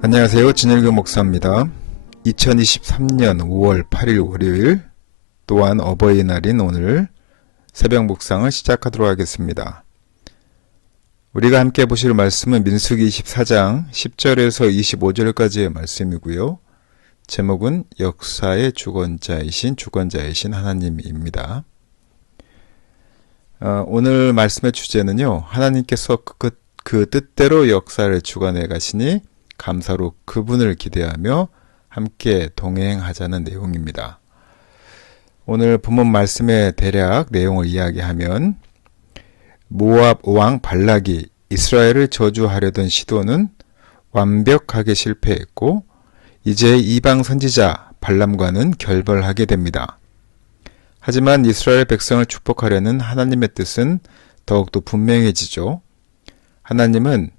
안녕하세요. 진일규 목사입니다. 2023년 5월 8일 월요일, 또한 어버이날인 오늘 새벽 묵상을 시작하도록 하겠습니다. 우리가 함께 보실 말씀은 민수기 24장 10절에서 25절까지의 말씀이고요. 제목은 역사의 주권자이신 하나님입니다. 오늘 말씀의 주제는요, 하나님께서 그 뜻대로 역사를 주관해 가시니 감사로 그분을 기대하며 함께 동행하자는 내용입니다. 오늘 본문 말씀의 대략 내용을 이야기하면, 모압 왕 발락이 이스라엘을 저주하려던 시도는 완벽하게 실패했고 이제 이방 선지자 발람과는 결별하게 됩니다. 하지만 이스라엘 백성을 축복하려는 하나님의 뜻은 더욱더 분명해지죠. 하나님은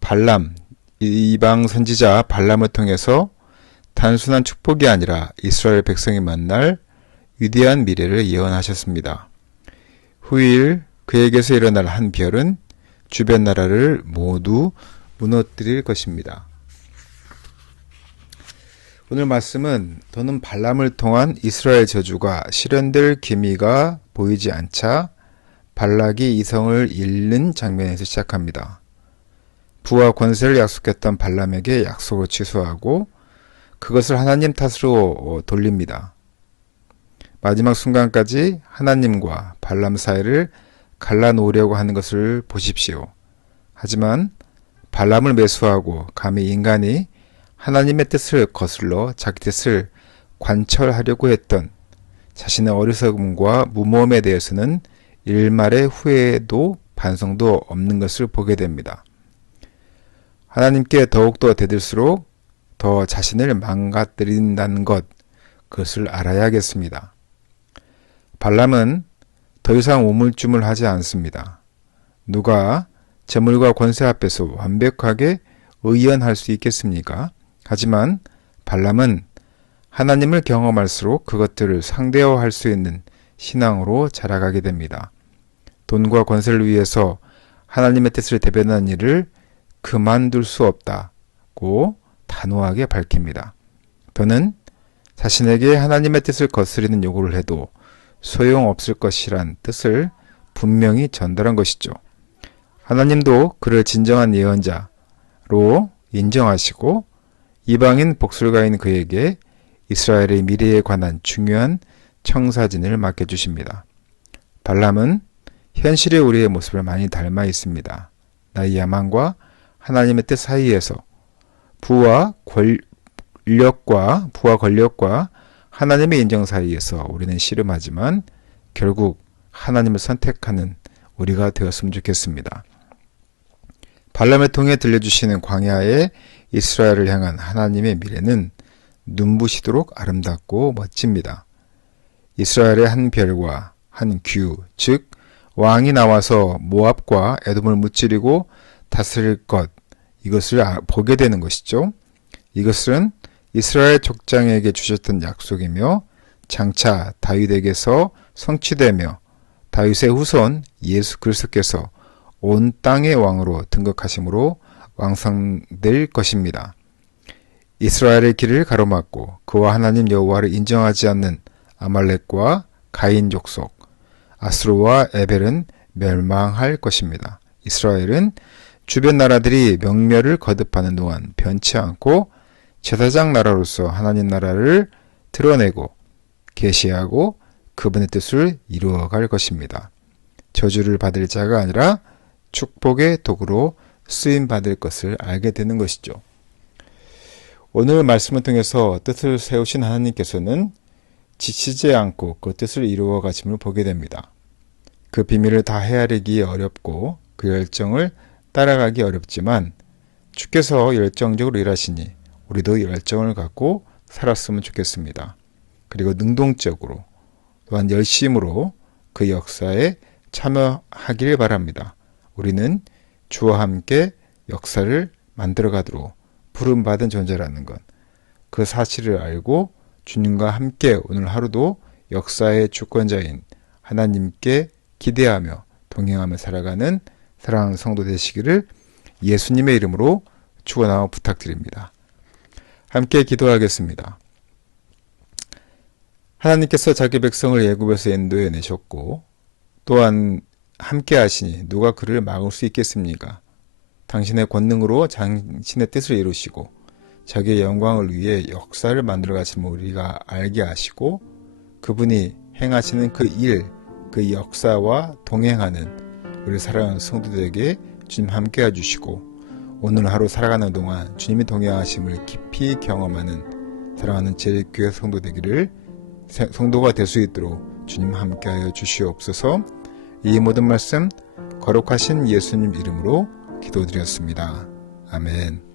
발람, 이방 선지자 발람을 통해서 단순한 축복이 아니라 이스라엘 백성이 만날 위대한 미래를 예언하셨습니다. 후일 그에게서 일어날 한 별은 주변 나라를 모두 무너뜨릴 것입니다. 오늘 말씀은 더는 발람을 통한 이스라엘 저주가 실현될 기미가 보이지 않자 발락이 이성을 잃는 장면에서 시작합니다. 부와 권세를 약속했던 발람에게 약속을 취소하고 그것을 하나님 탓으로 돌립니다. 마지막 순간까지 하나님과 발람 사이를 갈라놓으려고 하는 것을 보십시오. 하지만 발람을 매수하고 감히 인간이 하나님의 뜻을 거슬러 자기 뜻을 관철하려고 했던 자신의 어리석음과 무모함에 대해서는 일말의 후회도 반성도 없는 것을 보게 됩니다. 하나님께 더욱더 대들수록 더 자신을 망가뜨린다는 것, 그것을 알아야겠습니다. 발람은 더 이상 우물쭈물하지 않습니다. 누가 재물과 권세 앞에서 완벽하게 의연할 수 있겠습니까? 하지만 발람은 하나님을 경험할수록 그것들을 상대화할 수 있는 신앙으로 자라가게 됩니다. 돈과 권세를 위해서 하나님의 뜻을 대변하는 일을 그만둘 수 없다고 단호하게 밝힙니다. 더는 자신에게 하나님의 뜻을 거스르는 요구를 해도 소용없을 것이란 뜻을 분명히 전달한 것이죠. 하나님도 그를 진정한 예언자로 인정하시고 이방인 복술가인 그에게 이스라엘의 미래에 관한 중요한 청사진을 맡겨주십니다. 발람은 현실의 우리의 모습을 많이 닮아 있습니다. 나의 야망과 하나님의 뜻 사이에서 부와 권력과 하나님의 인정 사이에서 우리는 씨름하지만 결국 하나님을 선택하는 우리가 되었으면 좋겠습니다. 발람을 통해 들려주시는 광야의 이스라엘을 향한 하나님의 미래는 눈부시도록 아름답고 멋집니다. 이스라엘의 한 별과 한 규, 즉 왕이 나와서 모압과 에돔을 무찌르고 다스릴 것, 이것을 보게 되는 것이죠. 이것은 이스라엘 족장에게 주셨던 약속이며 장차 다윗에게서 성취되며 다윗의 후손 예수 그리스도께서 온 땅의 왕으로 등극하심으로 완성될 것입니다. 이스라엘의 길을 가로막고 그와 하나님 여호와를 인정하지 않는 아말렉과 가인 족속, 아스루와 에벨은 멸망할 것입니다. 이스라엘은 주변 나라들이 명멸을 거듭하는 동안 변치 않고 제사장 나라로서 하나님 나라를 드러내고 계시하고 그분의 뜻을 이루어갈 것입니다. 저주를 받을 자가 아니라 축복의 도구로 쓰임받을 것을 알게 되는 것이죠. 오늘 말씀을 통해서 뜻을 세우신 하나님께서는 지치지 않고 그 뜻을 이루어 가심을 보게 됩니다. 그 비밀을 다 헤아리기 어렵고 그 열정을 따라가기 어렵지만 주께서 열정적으로 일하시니 우리도 열정을 갖고 살았으면 좋겠습니다. 그리고 능동적으로 또한 열심으로 그 역사에 참여하길 바랍니다. 우리는 주와 함께 역사를 만들어가도록 부름받은 존재라는 것, 그 사실을 알고 주님과 함께 오늘 하루도 역사의 주권자인 하나님께 기대하며 동행하며 살아가는 사랑하는 성도 되시기를 예수님의 이름으로 축원하고 부탁드립니다. 함께 기도하겠습니다. 하나님께서 자기 백성을 애굽에서 인도해 내셨고 또한 함께 하시니 누가 그를 막을 수 있겠습니까? 당신의 권능으로 당신의 뜻을 이루시고 자기의 영광을 위해 역사를 만들어 가심을 우리가 알게 하시고 그분이 행하시는 그 일, 그 역사와 동행하는 우리 사랑하는 성도들에게 주님 함께 해주시고 오늘 하루 살아가는 동안 주님이 동행하심을 깊이 경험하는 사랑하는 제일교회 성도가 될 수 있도록 주님 함께하여 주시옵소서. 이 모든 말씀 거룩하신 예수님 이름으로 기도드렸습니다. 아멘.